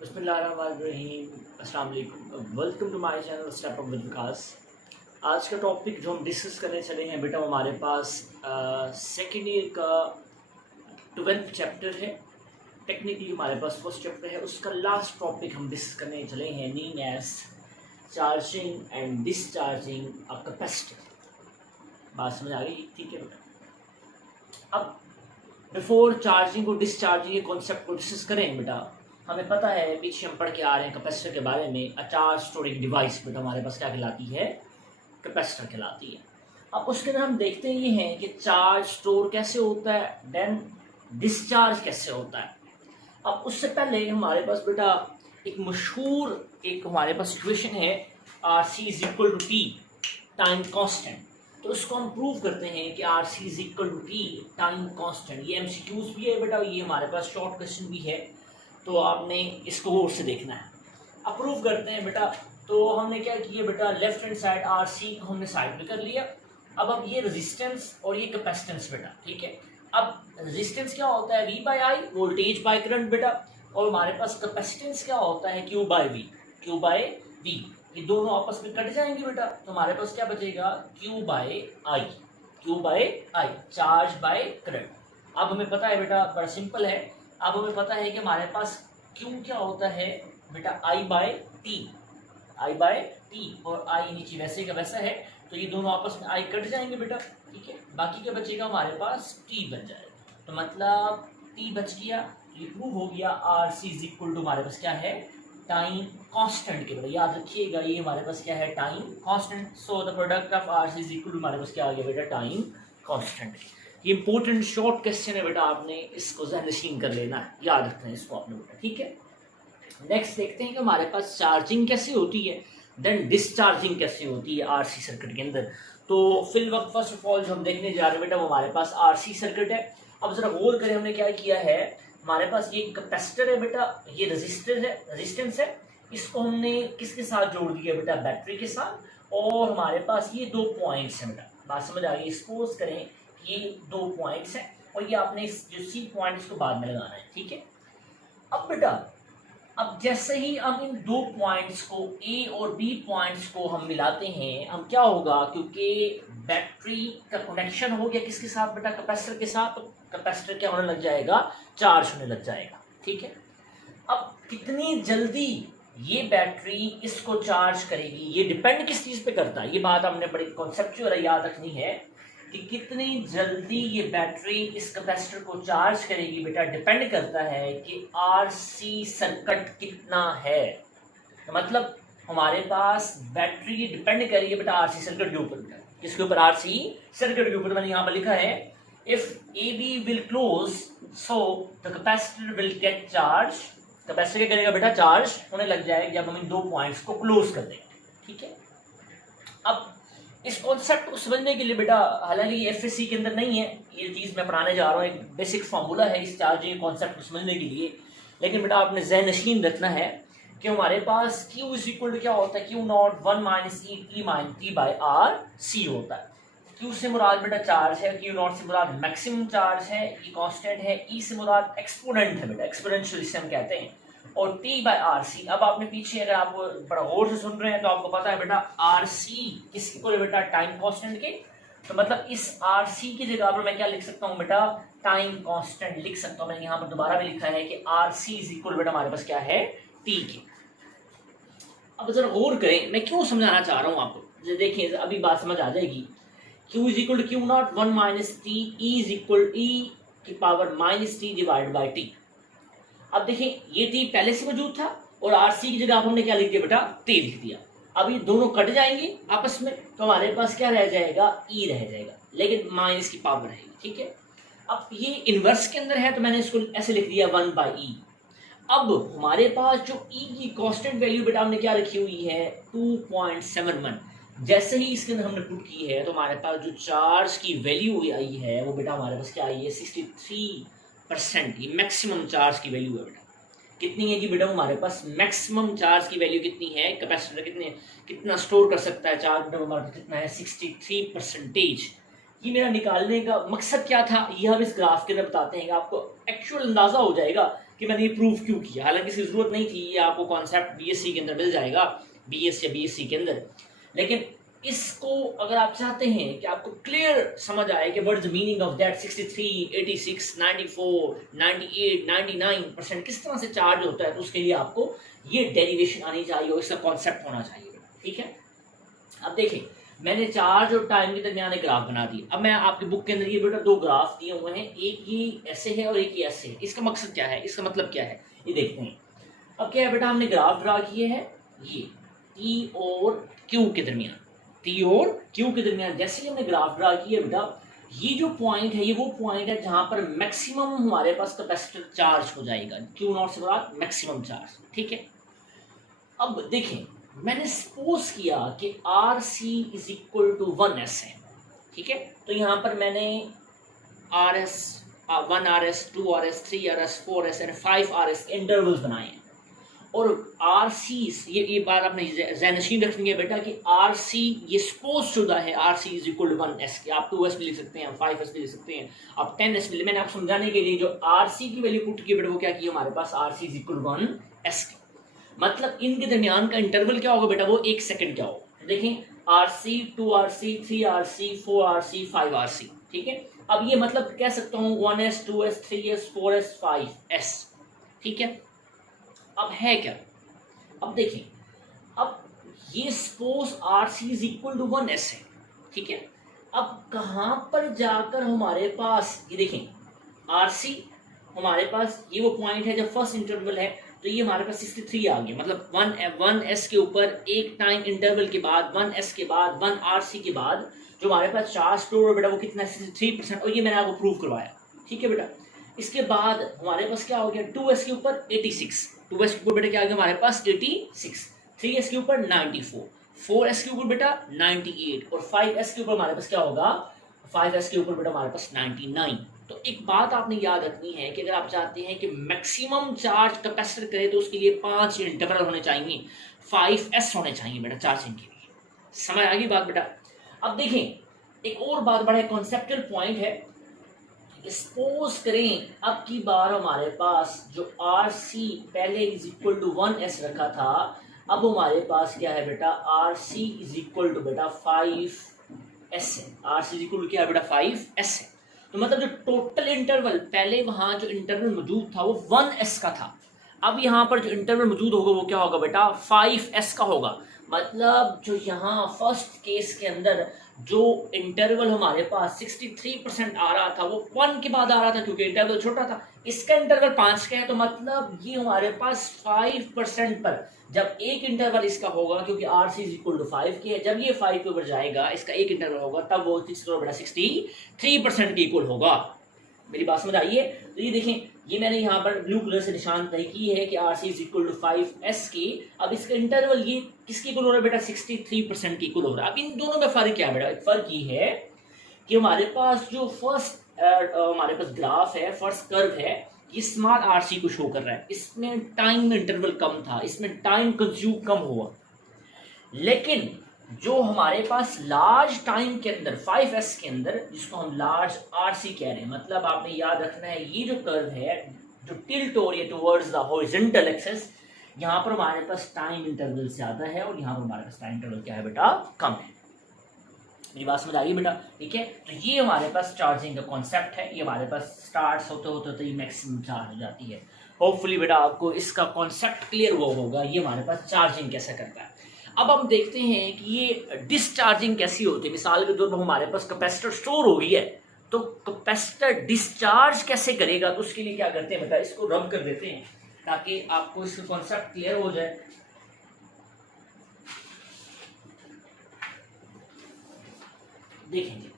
बिस्मिल्लाहिर्रहमानिर्रहीम, अस्सलाम वालेकुम, welcome to my channel step up with Vikas. आज का टॉपिक जो हम डिस्कस करने चले हैं बेटा, हमारे पास सेकेंड ईयर का 12th चैप्टर है। टेक्निकली हमारे पास फर्स्ट चैप्टर है, उसका लास्ट टॉपिक हम डिस्कस करने चले हैं, नीन as charging and discharging a capacitor. बात समझ आ गई? ठीक है बेटा। अब बिफोर चार्जिंग और डिस्चार्जिंग के कॉन्सेप्ट को डिस्कस करें बेटा, हमें पता है, पीछे हम पढ़ के आ रहे हैं कैपेसिटर के बारे में। अ चार्ज स्टोरिंग डिवाइस बेटा हमारे पास क्या कहलाती है? कैपेसिटर कहलाती है। अब उसके अंदर हम देखते ये हैं कि चार्ज स्टोर कैसे होता है, देन डिस्चार्ज कैसे होता है। अब उससे पहले हमारे पास बेटा एक मशहूर हमारे पास सिचुएशन है, R C is equal to T time constant. तो उसको हम प्रूव करते हैं कि R C is equal to T time constant. ये एमसीक्यूज भी है बेटा, ये हमारे पास शॉर्ट क्वेश्चन भी है, तो आपने इसको गौर से देखना है। अब प्रूव करते हैं बेटा। तो हमने क्या किया बेटा, left hand side R C को हमने साइड में कर लिया। अब ये रेजिस्टेंस और ये कैपेसिटेंस बेटा, ठीक है। अब रेजिस्टेंस क्या होता है? V by I, voltage by current बेटा। और हमारे पास कैपेसिटेंस क्या होता है? Q by V, Q by V. ये दोनों आपस में कट जाएंगे बेटा, तो हमारे पास क्या बचेगा? Q by I, Q by I, charge by current. अब हमें पता है बेटा, बड़ा सिंपल है। अब हमें पता है कि हमारे पास क्यू क्या होता है बेटा? आई बाय टी, आई बाय टी, और आई नीचे वैसे का वैसा है, तो ये दोनों आपस में आई कट जाएंगे बेटा, ठीक है। बाकी क्या बचेगा? हमारे पास टी बच जाएगा। तो मतलब टी बच गया, ये प्रूव हो गया। R C is equal to हमारे पास क्या है? टाइम कांस्टेंट के बेटा, याद रखिएगा ये हमारे पास क्या है? Time constant. So the product of R C is equal to हमारे पास क्या आ गया बेटा? Time constant. ये इंपॉर्टेंट शॉर्ट क्वेश्चन है बेटा, आपने इसको ज़हननशीन कर लेना है, याद रखना है इसको आपने बेटा, ठीक है। नेक्स्ट देखते हैं कि हमारे पास चार्जिंग कैसे होती है, देन डिस्चार्जिंग कैसे होती है आरसी सर्किट के अंदर। तो फिल वक्त फर्स्ट ऑफ ऑल जो हम देखने जा रहे हैं बेटा, वो हमारे पास आरसी सर्किट है। अब जरा गौर करें, हमने क्या किया है, हमारे पास ये कैपेसिटर है बेटा, ये रेजिस्टर है, रेजिस्टेंस है। इसको हमने किसके साथ जोड़ दिया बेटा? बैटरी के साथ। और हमारे पास ये दो पॉइंट्स हैं बेटा, बात समझ आ गई। सपोज करें ये दो पॉइंट्स हैं, और ये आपने जो सी पॉइंट इसको बाद में लगाना है, ठीक है। अब बेटा, अब जैसे ही हम इन दो पॉइंट्स को, ए और बी पॉइंट्स को हम मिलाते हैं, हम क्या होगा, क्योंकि बैटरी का कनेक्शन हो गया किसके साथ बेटा? कैपेसिटर के साथ। तो कैपेसिटर क्या होने लग जाएगा? चार्ज होने लग जाएगा, ठीक है। अब कितनी जल्दी ये बैटरी इसको चार्ज करेगी, ये डिपेंड किस चीज़ पे करता है? ये बात हमने बड़ी कॉन्सेप्चुअल याद रखनी है कि कितनी जल्दी ये बैटरी इस कैपेसिटर को चार्ज करेगी बेटा, डिपेंड करता है कि आरसी सर्किट कितना है। तो मतलब हमारे पास बैटरी डिपेंड कर रही है बेटा आरसी सर्किट के ऊपर। किसके ऊपर? आरसी सर्किट के ऊपर। मैंने यहाँ पर लिखा है, if A B will close so the capacitor will get charge. Capacitor क्या करेगा बेटा? चार्ज होने लग जाएगा जब हम इन दो पॉइंट्स को क्लोज कर देंगे, ठीक है। अब इस कॉन्सेप्ट को समझने के लिए बेटा, हालांकि ये एफएससी के अंदर नहीं है, ये चीज़ मैं पढ़ाने जा रहा हूँ, एक बेसिक फार्मूला है इस चार्जिंग कॉन्सेप्ट को समझने के लिए। लेकिन बेटा आपने ज़हननशीन रखना है कि हमारे पास Q इज इक्वल टू क्या होता है? Q naught 1 minus E T by R C होता है। Q से मुराद बेटा चार्ज है, Q नॉट से मुराद मैक्सिमम चार्ज है, ये कांस्टेंट है, E से मुराद एक्सपोनेंट है बेटा, एक्सपोनेंशियल जिसे हम कहते हैं, और T बाय आर सी। अब आपने पीछे, अगर आप बड़ा गौर से सुन रहे हैं तो आपको पता है बेटा आर सी किसकी को बेटा? टाइम कांस्टेंट के। तो मतलब इस आर सी की जगह पर मैं क्या लिख सकता हूँ बेटा? टाइम कांस्टेंट लिख सकता हूँ। मैंने यहाँ पर दोबारा भी लिखा है कि आर सी इज इक्वल बेटा हमारे पास क्या है? टी की। अब जरा गौर करें, मैं क्यों समझाना चाह रहा हूँ आपको, देखिए अभी बात समझ आ जाएगी। Q is equal to Q naught 1 minus T, E is equal E की power minus T divide by T. अब देखिए ये टी पहले से मौजूद था, और आर सी की जगह आप हमने क्या लिख दिया बेटा? टी लिख दिया। अब ये दोनों कट जाएंगे आपस में, तो हमारे पास क्या रह जाएगा? ई रह जाएगा, लेकिन माइनस की पावर रहेगी, ठीक है। अब ये इनवर्स के अंदर है, तो मैंने इसको ऐसे लिख दिया 1 बाई ई। अब हमारे पास जो ई की कांस्टेंट वैल्यू बेटा हमने क्या रखी हुई है? 2.71। जैसे ही इसके अंदर हमने पुट की है, तो हमारे पास जो चार्ज की वैल्यू आई है वो बेटा हमारे पास क्या आई है? 63%। ये मैक्सिमम चार्ज की वैल्यू है बेटा। कितनी है कि बेटा हमारे पास मैक्सिमम चार्ज की वैल्यू कितनी है? कैपेसिटर कितना स्टोर कर सकता है चार्ज बेटा? हमारे पास कितना है? 63%। ये मेरा निकालने का मकसद क्या था, ये हम इस ग्राफ के अंदर बताते हैं, आपको एक्चुअल अंदाजा हो जाएगा कि मैंने ये प्रूफ क्यों किया, हालांकि इसकी ज़रूरत नहीं थी, ये आपको कॉन्सेप्ट बीएससी के अंदर मिल जाएगा, बीएस या बीएससी के अंदर। लेकिन इसको अगर आप चाहते हैं कि आपको क्लियर समझ आए कि what is the meaning of that 63, 86, 94, 98, 99% किस तरह से चार्ज होता है, तो उसके लिए आपको ये डेरिवेशन आनी चाहिए और इसका कॉन्सेप्ट होना चाहिए। ठीक है, अब देखें, मैंने चार्ज और टाइम के दरमियान एक ग्राफ बना दिया। अब मैं आपकी बुक के अंदर ये बेटा दो ग्राफ दिए हुए हैं, एक ये ऐसे है और एक ये ऐसे है। इसका मकसद क्या है, इसका मतलब क्या है, ये देखते हैं। अब क्या है बेटा, हमने ग्राफ ड्रा किए हैं ये टी और क्यू के दरमियान, टी और क्यू के दरमियान जैसे ही हमने ग्राफ ड्रा किया बेटा, ये जो पॉइंट है ये वो पॉइंट है जहां पर मैक्सिमम हमारे पास कैपेसिटर चार्ज हो जाएगा, क्यू नॉट से बाद मैक्सिमम चार्ज। ठीक है, अब देखें, मैंने सपोज किया कि R C is equal to 1s है। ठीक है, तो यहाँ पर मैंने R S 1rs 2rs 3rs 4s and 5rs के इंटरवल्स बनाए हैं। और आर सी, ये बात आपने ज़हनशीन रखनी है बेटा कि आर सी ये सपोज शुदा है, R C is equal to 1s के। आप 2s भी लिख सकते हैं, 5s भी लिख सकते हैं, आप 10s भी। मैंने आप समझाने के लिए जो आर सी की वैल्यू पुट की बेटा, वो क्या की हमारे पास R C is equal to 1s के। मतलब इनके दरमियान का इंटरवल क्या होगा बेटा, वो 1 सेकंड क्या होगा। देखें, R C 2RC 3RC 4RC 5RC। ठीक है, अब ये मतलब कह सकता हूँ 1s 2s 3s 4s 5s। ठीक है, अब है क्या, अब देखें, अब ये suppose R C is equal to 1s है। ठीक है, अब कहाँ पर जाकर हमारे पास ये देखें, आर सी हमारे पास ये वो पॉइंट है जब फर्स्ट इंटरवल है, तो ये हमारे पास 63 आ गया। मतलब 1s के ऊपर एक टाइम इंटरवल के बाद 1s के बाद 1RC के बाद जो हमारे पास चार्ज स्टोर है बेटा, वो कितना 63%, और ये मैंने आपको प्रूव करवाया। ठीक है बेटा, इसके बाद हमारे पास क्या हो गया, 2s के ऊपर 86, 2s के ऊपर बेटा क्या आ गया हमारे पास 86, 3s के ऊपर 94, 4s के ऊपर बेटा 98 और 5s के ऊपर हमारे पास क्या होगा, 5s के ऊपर बेटा हमारे पास 99। तो एक बात आपने याद रखनी है कि अगर आप चाहते हैं कि मैक्सिमम चार्ज कैपेसिटर करे तो उसके लिए 5 इंटरवल होने चाहिए, 5s होने चाहिए बेटा चार्जिंग के लिए। समझ आ गई बात बेटा। अब देखें, एक और बात बड़ा कॉन्सेप्चुअल पॉइंट है। सपोज करें अब की बार हमारे पास जो आर सी पहले इज इक्वल टू 1s रखा था, अब हमारे पास क्या है बेटा, R C is equal to बेटा 5s है। R C is equal to क्या है बेटा, 5s है। तो मतलब जो टोटल इंटरवल पहले वहां जो इंटरवल मौजूद था वो 1s का था, अब यहाँ पर जो इंटरवल मौजूद होगा वो क्या होगा बेटा, 5s का होगा। मतलब जो यहाँ फर्स्ट केस के अंदर जो इंटरवल हमारे पास 63% आ रहा था वो 1 के बाद आ रहा था क्योंकि इंटरवल छोटा था। इसका इंटरवल 5 का है, तो मतलब ये हमारे पास 5% पर जब एक इंटरवल इसका होगा, क्योंकि R C is equal to 5 के है, जब ये 5 के ऊपर जाएगा इसका एक इंटरवल होगा, तब वो 63% के इक्वल होगा। मेरी बात समझ आई है। तो ये देखें, ये मैंने यहाँ पर ब्लू कलर से निशान तय की है कि R C is equal to 5s की। अब इसका इंटरवल ये किसके इक्वल हो रहा है बेटा, 63% के इक्वल हो रहा है। अब इन दोनों में फर्क क्या है बेटा, फर्क ये है कि हमारे पास जो फर्स्ट हमारे पास ग्राफ है, फर्स्ट कर्व है, ये स्मॉल आर सी को शो कर रहा है। इसमें टाइम इंटरवल कम था, इसमें टाइम कंज्यूम कम हुआ। लेकिन जो हमारे पास लार्ज टाइम के अंदर 5s के अंदर, जिसको हम लार्ज RC कह रहे हैं, मतलब आपने याद रखना है ये जो कर्व है जो टिल्ट हो रही है टुवर्ड्स द हॉरिजॉन्टल एक्सिस, यहाँ पर हमारे पास टाइम इंटरवल ज्यादा है और यहाँ पर हमारे पास टाइम इंटरवल क्या है बेटा, कम है। मेरी बात समझ आ गई बेटा। ठीक है, तो ये हमारे पास चार्जिंग का कॉन्सेप्ट है। ये हमारे पास स्टार्ट होते होते तो ये मैक्सिमम चार्ज हो जाती है। होपफुली बेटा आपको इसका कॉन्सेप्ट क्लियर हुआ होगा, ये हमारे पास चार्जिंग कैसे करता है। अब हम देखते हैं कि ये डिस्चार्जिंग कैसी होती है। मिसाल के तौर पर हमारे पास कैपेसिटर स्टोर हो गई है, तो कैपेसिटर डिस्चार्ज कैसे करेगा, तो उसके लिए क्या करते हैं बेटा, इसको रब कर देते हैं ताकि आपको इसका कॉन्सेप्ट क्लियर हो जाए। देखेंगे,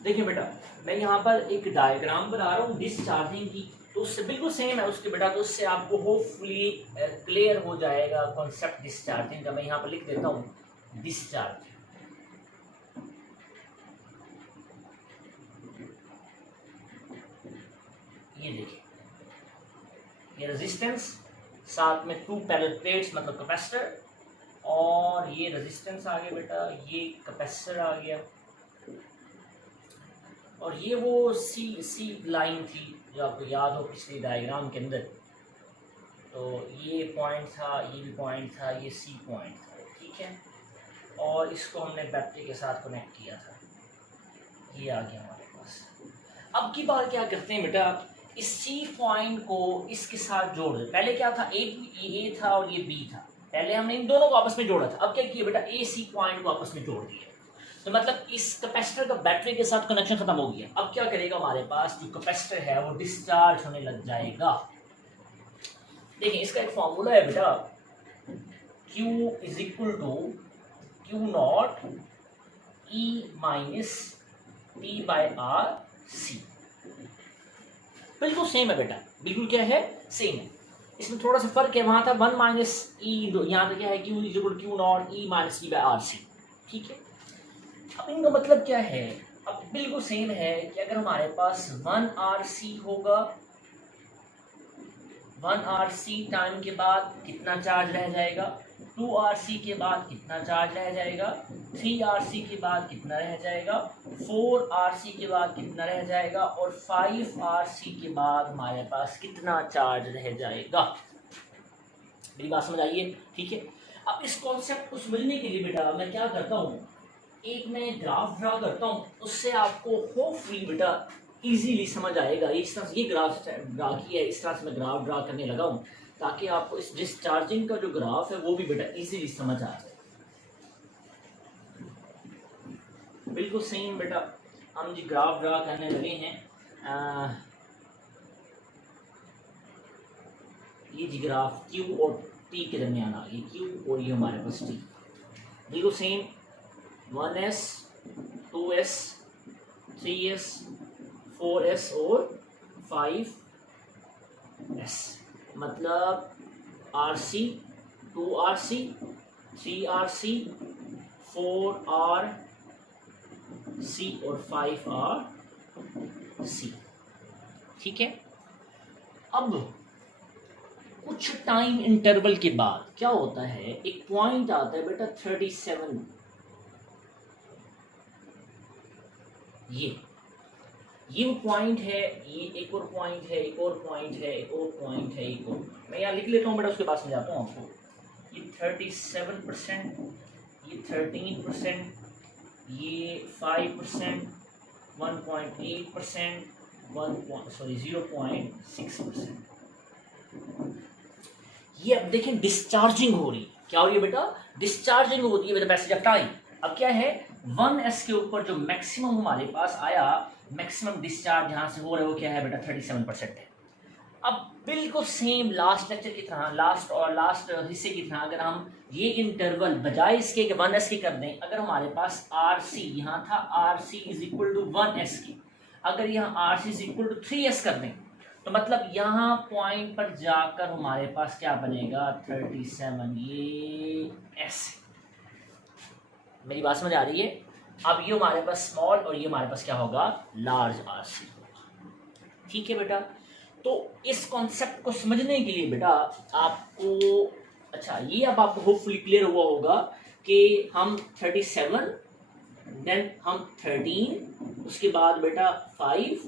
देखिए बेटा, मैं यहाँ पर एक डायग्राम बना रहा हूँ डिस्चार्जिंग की, तो उससे बिल्कुल सेम है उसके बेटा, तो उससे आपको होपफुली क्लियर हो जाएगा कॉन्सेप्ट डिस्चार्जिंग का। मैं यहाँ पर लिख देता हूँ डिस्चार्ज। ये देखिए, ये रेजिस्टेंस, साथ में 2 पैरेलल प्लेट्स मतलब कैपेसिटर, और ये रेजिस्टेंस आ गया बेटा, ये कैपेसिटर आ गया, और ये वो सी लाइन थी जो आपको याद हो पिछली डायग्राम के अंदर। तो ये पॉइंट था, ये भी पॉइंट था, ये सी पॉइंट था, ठीक है। और इसको हमने बैटरी के साथ कनेक्ट किया था, ये आ गया हमारे पास। अब की बार क्या करते हैं बेटा, इस सी पॉइंट को इसके साथ जोड़ दे। पहले क्या था, ए था और ये बी था, पहले हमने इन दोनों को आपस में जोड़ा था। अब क्या किया बेटा, ए सी पॉइंट को आपस में जोड़ दिया। तो मतलब इस कैपेसिटर का बैटरी के साथ कनेक्शन खत्म हो गया। अब क्या करेगा, हमारे पास जो कैपेसिटर है वो डिस्चार्ज होने लग जाएगा। देखिए इसका एक फॉर्मूला है बेटा, Q is equal to Q naught E minus T by R C. बिल्कुल सेम है बेटा, बिल्कुल क्या है, सेम है। इसमें थोड़ा सा फर्क है, वहां था 1 माइनस ई, यहाँ पे क्या है, Q is equal to Q naught E minus T by R C, ठीक है। अब इनका मतलब क्या है, अब बिल्कुल सेम है कि अगर हमारे पास 1 RC होगा, 1 RC टाइम के बाद कितना चार्ज रह जाएगा, 2 RC के बाद कितना चार्ज रह जाएगा, 3 RC के बाद कितना रह जाएगा, 4 RC के बाद कितना रह जाएगा, और 5 RC के बाद हमारे पास कितना चार्ज रह जाएगा। मेरी बात समझ आई है, ठीक है। अब इस कॉन्सेप्ट को समझने के लिए बेटा मैं क्या करता हूँ, एक मैं ग्राफ ड्रा करता हूँ, उससे आपको होपफुली बेटा इजीली समझ आएगा। इस तरह ये ग्राफ ड्रा किया है, इस तरह से मैं ग्राफ ड्रा करने लगा हूँ ताकि आपको इस डिस्चार्जिंग का जो ग्राफ है वो भी बेटा इजीली समझ आ जाए। बिल्कुल सेम बेटा हम जी ग्राफ ड्रा करने लगे हैं। ये जी ग्राफ Q और T के दरमियान आ गई, Q और ये हमारे पास T, बिल्कुल same 1S 2S 3S 4S और 5S, मतलब RC 2RC 3RC 4RC और 5RC, ठीक है। अब कुछ टाइम इंटरवल के बाद क्या होता है, एक पॉइंट आता है बेटा 37, ये वो पॉइंट है, ये एक और पॉइंट है, एक और पॉइंट है, एक और पॉइंट है, एक और, मैं यहाँ लिख लेता हूँ बेटा, उसके बाद समझाता हूँ आपको। ये 37%, ये 13%, ये 5%, 1.8%, 0.6%। ये अब देखें डिस्चार्जिंग हो रही, क्या हो रही है बेटा, डिस्चार्जिंग होती है with the passage of time. अब क्या है, 1S के ऊपर जो मैक्सिमम हमारे पास आया, मैक्सिमम डिस्चार्ज यहाँ से हो रहा है वो क्या है बेटा 37% है। अब बिल्कुल सेम लास्ट लेक्चर की तरह, लास्ट हिस्से की तरह अगर हम ये इंटरवल बजाय इसके कि 1S के कर दें, अगर हमारे पास RC यहाँ था, RC is equal to 1S की, अगर यहाँ RC is equal to 3S कर दें तो मतलब यहाँ पॉइंट पर जाकर हमारे पास क्या बनेगा 37, ये ऐसे। मेरी बात समझ आ रही है। अब ये हमारे पास स्मॉल और ये हमारे पास क्या होगा लार्ज RC, ठीक है बेटा। तो इस कॉन्सेप्ट को समझने के लिए बेटा आपको, अच्छा ये अब आपको होपफुली क्लियर हुआ होगा कि हम 37, देन हम 13, उसके बाद बेटा 5,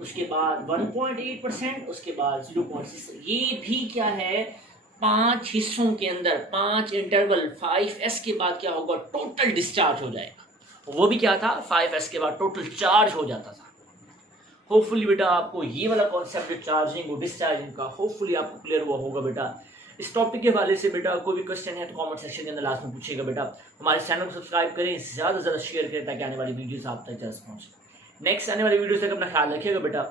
उसके बाद 1.8%, उसके बाद 0.6, ये भी क्या है 5 हिस्सों के अंदर 5 इंटरवल 5S के बाद क्या होगा टोटल डिस्चार्ज हो जाएगा। वो भी क्या था 5S के बाद टोटल चार्ज हो जाता था। होपफुली बेटा आपको ये वाला कॉन्सेप्ट जो चार्जिंग और डिस्चार्जिंग का होपफुली आपको क्लियर हुआ होगा बेटा। इस टॉपिक के हवाले से बेटा कोई भी क्वेश्चन है तो कमेंट सेक्शन के अंदर लास्ट में पूछिएगा बेटा। हमारे चैनल को सब्सक्राइब करें, ज़्यादा से ज़्यादा शेयर करें ताकि आने वाली वीडियोस आप तक जल्द पहुँचे। नेक्स्ट आने वाली वीडियो तक अपना ख्याल रखिएगा बेटा।